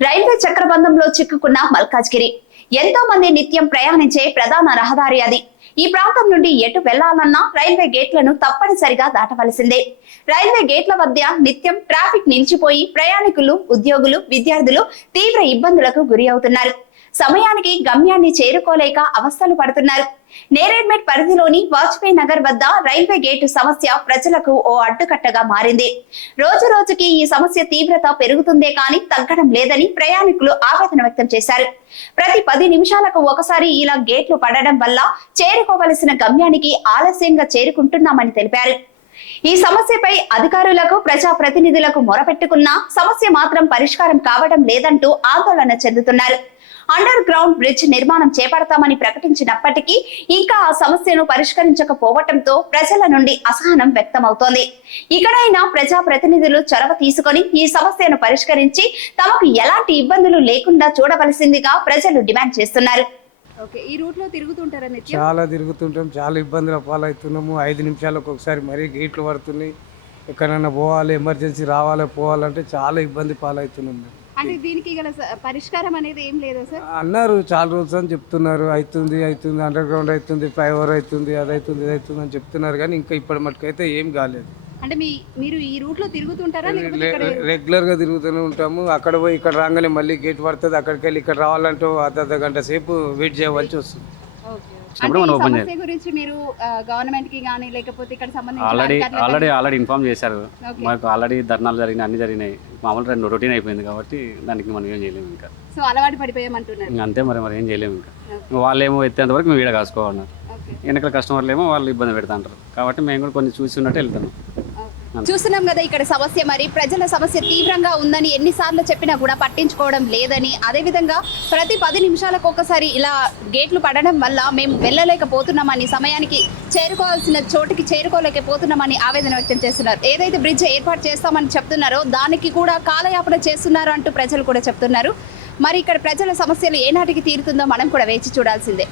Railway చక్రబంధంలో చిక్కుకున్న మల్కాజ్గిరి. ఎంతో మంది నిత్యం ప్రయాణించే ప్రధాన రహదారి అది. ఈ ప్రాంతం నుండి ఎటు వెళ్ళాలన్నా రైల్వే గేట్లను తప్పనిసరిగా దాటవలసిందే. రైల్వే గేట్ల మధ్య నిత్యం ట్రాఫిక్ నిలిచిపోయి ప్రయాణికులు ఉద్యోగులు విద్యార్థులు తీవ్ర ఇబ్బందులకు గురి అవుతున్నారు. సమయానికి గమ్యాన్ని చేరుకోలేక అవస్థలు పడుతున్నారు. నేరేడ్మెట్ పరిధిలోని వాజ్పేయి నగర్ వద్ద రైల్వే గేటు సమస్య ప్రజలకు ఓ అడ్డుకట్టగా మారింది. రోజు రోజుకి ఈ సమస్య తీవ్రత పెరుగుతుందే కానీ తగ్గడం లేదని ప్రయాణికులు ఆవేదన వ్యక్తం చేశారు. ప్రతి పది నిమిషాలకు ఒకసారి ఇలా గేట్లు పడడం వల్ల చేరుకోవలసిన గమ్యానికి ఆలస్యంగా చేరుకుంటున్నామని తెలిపారు. ఈ సమస్యపై అధికారులకు ప్రజా ప్రతినిధులకు మొరపెట్టుకున్నా సమస్య మాత్రం పరిష్కారం కావడం లేదంటూ ఆందోళన చెందుతున్నారు. అండర్ గ్రౌండ్ బ్రిడ్జ్ నిర్మాణం చేపడతామని ప్రకటించినప్పటికీ ఇంకా ఆ సమస్యను పరిష్కరించకపోవటంతో ప్రజల నుండి అసహనం వ్యక్తమవుతోంది. ఇకడైనా ప్రజా ప్రతినిధులు చొరవ తీసుకొని ఈ సమస్యను పరిష్కరించి తమకు ఎలాంటి ఇబ్బందులు లేకుండా చూడవలసిందిగా ప్రజలు డిమాండ్ చేస్తున్నారు. ఓకే ఈ రూట్లో తిరుగుతుంటారా నిత్యం? చాలా తిరుగుతుంటాం చాలా ఇబ్బందుల పాలవుతున్నాము. ఐదు నిమిషాలకు ఒకసారి మరీ గేట్లు పడుతున్నాయి. ఎక్కడైనా పోవాలి ఎమర్జెన్సీ రావాలి పోవాలంటే చాలా ఇబ్బంది పాలవుతున్నాం మేము. అంటే దీనికి గల పరిష్కారం అనేది ఏం లేదా సార్? అన్నారు చాలా రోజులు అని చెప్తున్నారు. అవుతుంది అవుతుంది అండర్ గ్రౌండ్ అవుతుంది ఫ్లైఓవర్ అవుతుంది అది అవుతుంది ఇది అవుతుంది అని చెప్తున్నారు కానీ ఇంకా ఇప్పటి మటుకైతే ఏం కాలేదు. అంటే మీ మీరు ఈ రూట్లో తిరుగుతుంటారా లేకపోతే ఇక్కడ రెగ్యులర్గా తిరుగుతూనే ఉంటాము. అక్కడ పోయి ఇక్కడ రాగానే మళ్ళీ గేట్ పడుతుంది అక్కడికి వెళ్ళి ఇక్కడ రావాలంటే అర్ధ అర్ధ గంట సేపు వెయిట్ చేయవలసి వస్తుంది. ఓకే. అంటే ఈ సమస్య గురించి మీరు గవర్నమెంట్కి కానీ లేకపోతే ఇక్కడ సంబంధించిన ఆల్రెడీ ఆల్రెడీ ఆల్రెడీ ఇన్ఫామ్ చేశారు. మాకు ఆల్రెడీ ధర్నాలు జరిగినాయి అన్ని జరిగినాయి. మామూలు రెండు రొటీన్ అయిపోయింది కాబట్టి దానికి మనం ఏం చేయలేము ఇంకా. సో అలవాటు పడిపోయామంటున్నారు. అంతే మరి మరి ఏం చేయలేము ఇంకా. వాళ్ళేమో ఎత్తేంత వరకు మేము ఈడ కాసుకోవాలన్నారు. వెనకాల కస్టమర్లు ఏమో వాళ్ళు ఇబ్బంది పెడతాంటారు కాబట్టి మేము కూడా కొన్ని చూసి ఉన్నట్టు వెళ్తాము చూస్తున్నాం కదా ఇక్కడ సమస్య మరి. ప్రజల సమస్య తీవ్రంగా ఉందని ఎన్నిసార్లు చెప్పినా కూడా పట్టించుకోవడం లేదని. అదేవిధంగా ప్రతి పది నిమిషాలకు ఒకసారి ఇలా గేట్లు పడడం వల్ల మేము వెళ్ళలేకపోతున్నామని సమయానికి చేరుకోవాల్సిన చోటుకి చేరుకోలేకపోతున్నామని ఆవేదన వ్యక్తం చేస్తున్నారు. ఏదైతే బ్రిడ్జ్ ఏర్పాటు చేస్తామని చెప్తున్నారో దానికి కూడా కాలయాపన చేస్తున్నారు అంటూ ప్రజలు కూడా చెప్తున్నారు. మరి ఇక్కడ ప్రజల సమస్యలు ఏనాటికి తీరుతుందో మనం కూడా వేచి చూడాల్సిందే.